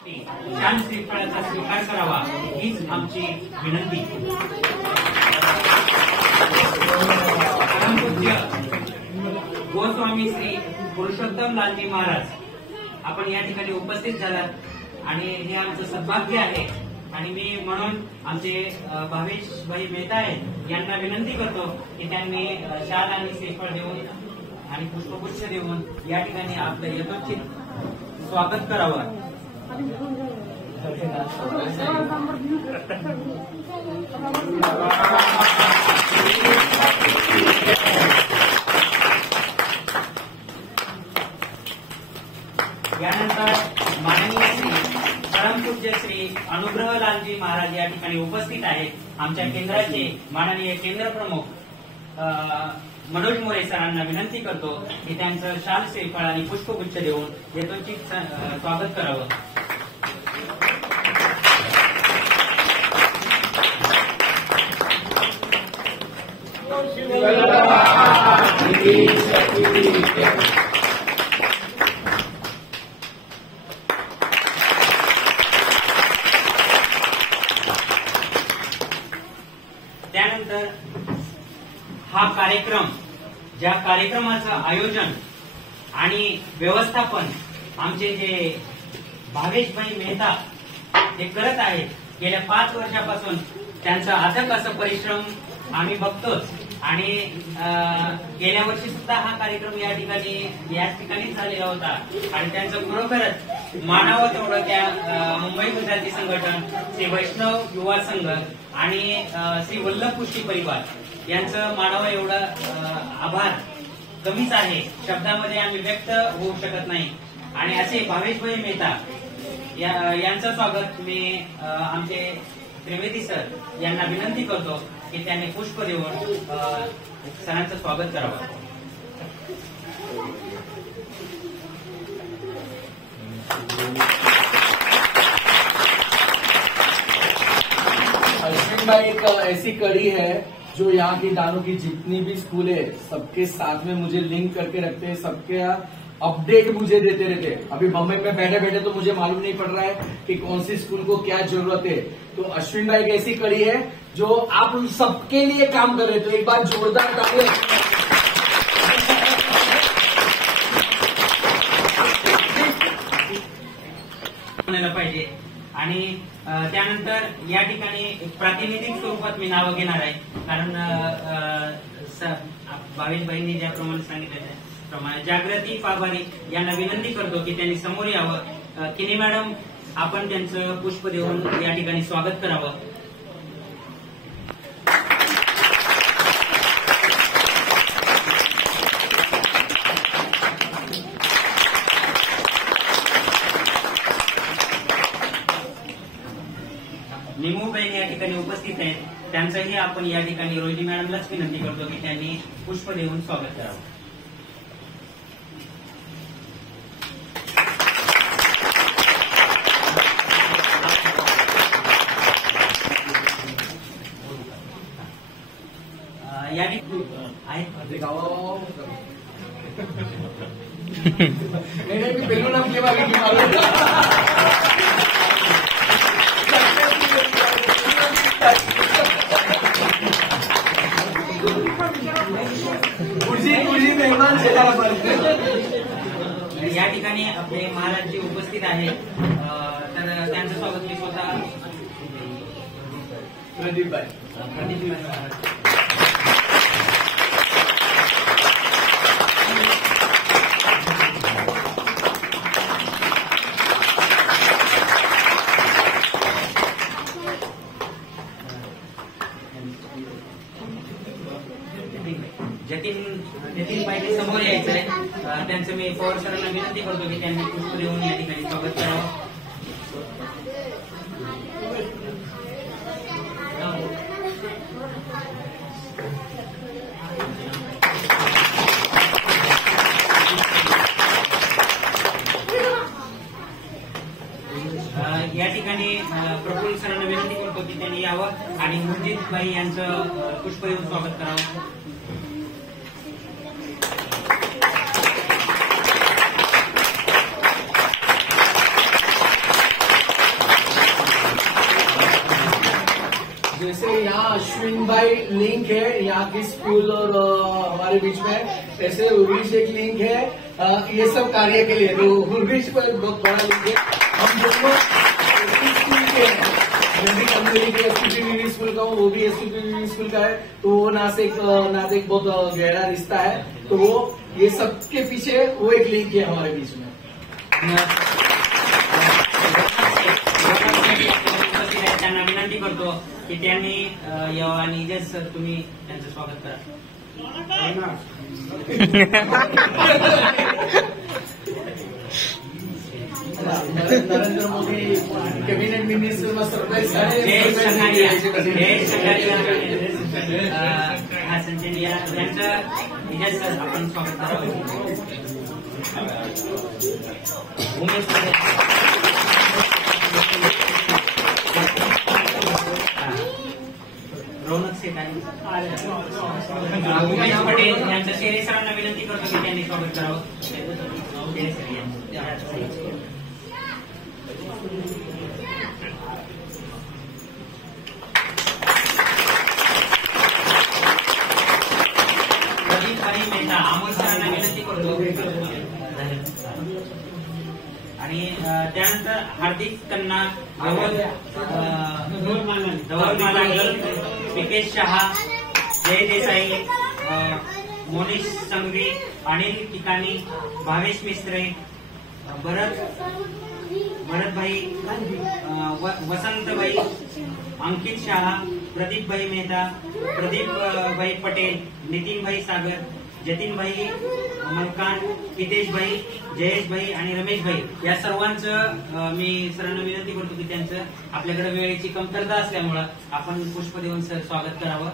शाल श्रीफळाचा स्वीकार करावा हीच आमची विनंती. परमपूज्य गोस्वामी श्री पुरुषोत्तम लालजी महाराज आपण या ठिकाणी उपस्थित झालात आणि हे आमचं सद्भाग्य आहे. आणि मी म्हणून आमचे भावेश भाई मेहता आहेत यांना विनंती करतो की त्यांनी शाल आणि श्रीफळ देऊन आणि पुष्पगुच्छ देऊन या ठिकाणी आपलं यथोचित स्वागत करावं. यानंतर माननीय श्री परमपूज्य श्री अनुग्रह लालजी महाराज या ठिकाणी उपस्थित आहेत. आमच्या केंद्राचे माननीय केंद्र प्रमुख मनोज मोरे सरांना विनंती करतो की त्यांचं शाल श्रीफळ आणि पुष्पगुच्छ देऊन यथोचित स्वागत करावं. त्यानंतर हा कार्यक्रम ज्या कार्यक्रमाचं आयोजन आणि व्यवस्थापन आमचे जे भावेशभाई मेहता ते करत आहेत गेल्या 5 वर्षापासून त्यांचा अथक असं परिश्रम आम्ही बघतोच. आणि गेल्या वर्षी सुद्धा हा कार्यक्रम याच ठिकाणी झालेला होता आणि त्यांचं खरोखरच मानावं तेवढं त्या मुंबई गुजराती संघटन, श्री वैष्णव युवा संघ आणि श्री वल्लभ कुस्ती परिवार यांचं मानावं एवढं आभार कमीच आहे, शब्दामध्ये आम्ही व्यक्त होऊ शकत नाही. आणि असे भावेशभाई मेहता यांचं स्वागत मी आमचे त्रिवेदी सर यांना विनंती करतो की त्यांनी पुष्प देऊन सरांचं स्वागत करावं. अश्विन भाई एक ऐसी कड़ी है जो यहाँ की दानों की जितनी भी स्कूल है सबके साथ में मुझे लिंक करके रखते हैं, सबके अपडेट मुझे देते रहते हैं. अभी बम्बई में बैठे बैठे तो मुझे मालूम नहीं पड़ रहा है कि कौन सी स्कूल को क्या जरूरत है. तो अश्विन भाई एक ऐसी कड़ी है जो आप उन सबके लिए काम कर रहे. तो एक बार जोरदार तालियां पाहिजे. आणि त्यानंतर या ठिकाणी प्रातिनिधिक स्वरूपात मी नावं घेणार आहे, कारण भावेशभाईंनी ज्याप्रमाणे सांगितलं त्याप्रमाणे जागृती पाभारी यांना विनंती करतो की त्यांनी समोर यावं. किनी मॅडम आपण त्यांचं पुष्प देऊन या ठिकाणी स्वागत करावं. निमूबेन या ठिकाणी उपस्थित आहेत, त्यांचंही आपण या ठिकाणी रोहिणी मॅडमलाच विनंती करतो की त्यांनी पुष्प देऊन स्वागत करावं. या ठिकाणी या ठिकाणी आपले महाराज जी उपस्थित आहेत, तर त्यांचं स्वागत मी स्वतः प्रदीप जतीन पाहिजे समोर यायचंय. त्यांचं मी पवार सरांना विनंती करतो की त्यांनी पुष्प देऊन या ठिकाणी स्वागत करावं. या ठिकाणी प्रफुल्ल सरांना विनंती करतो की त्यांनी यावं आणि मुंजित भाई यांचं पुष्प देऊन स्वागत करावं. यहाँ की स्कूल और हमारे बीच में ऐसे उर्विश एक लिंक है ये सब कार्य के लिए। तो उर्विश को एक बहुत बड़ा लिंक है। हम दोनों स्कूल के हैं, मैं भी कम्युनिटी के एसपीपीवी स्कूल का हूँ, वो भी एसपीपीवी स्कूल का है। तो वो ना से एक बहुत गहरा रिश्ता है। तो वो ये सबके पीछे वो एक लिंक है हमारे बीच में। त्यांना विनंती करतो की त्यांनी यावं आणि जस सर तुम्ही त्यांचं स्वागत करा. Narendra Modi cabinet minister surprise हा संजय या त्यांचं विजय सर आपण स्वागत करावं. उमेश रौनक सेठ आणि उमेश पटेल यांच्या शेरे सरांना विनंती करतो की त्यांनी स्वागत करावं. शेरे सर यांचं अमोल सरांना विनंती करतो. आणि त्यानंतर हार्दिक कन्ना, धवल मालानी, विकेश शहा, जय देसाई, मोनिश संघवी, अनिल ठिकाणी, भावेश मिस्त्रे, भरतभाई, वसंतभाई, अंकित शहा, प्रदीप भाई मेहता, प्रदीप भाई पटेल, नितीन भाई सागर, जतीन भाई मलकान, हितेश भाई, जयेश भाई आणि रमेश भाई या सर्वांचं मी सरांना विनंती करतो की त्यांचं आपल्याकडे वेळेची कमतरता असल्यामुळं आपण पुष्प देऊन सर स्वागत करावं.